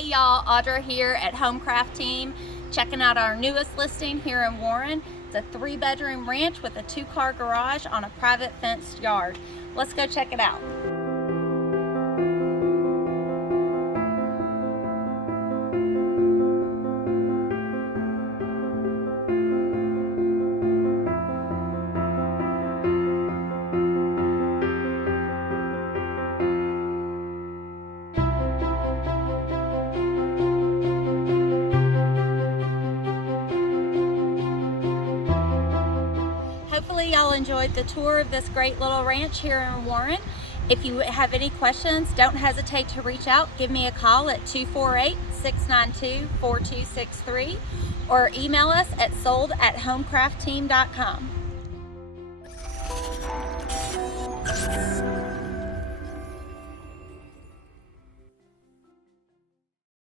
Hey y'all, Audra here at HomeCraft Team, checking out our newest listing here in Warren. It's a 3-bedroom ranch with a 2-car garage on a private fenced yard. Let's go check it out. Hopefully y'all enjoyed the tour of this great little ranch here in Warren. If you have any questions, don't hesitate to reach out. Give me a call at 248-692-4263 or email us at sold@homecraftteam.com.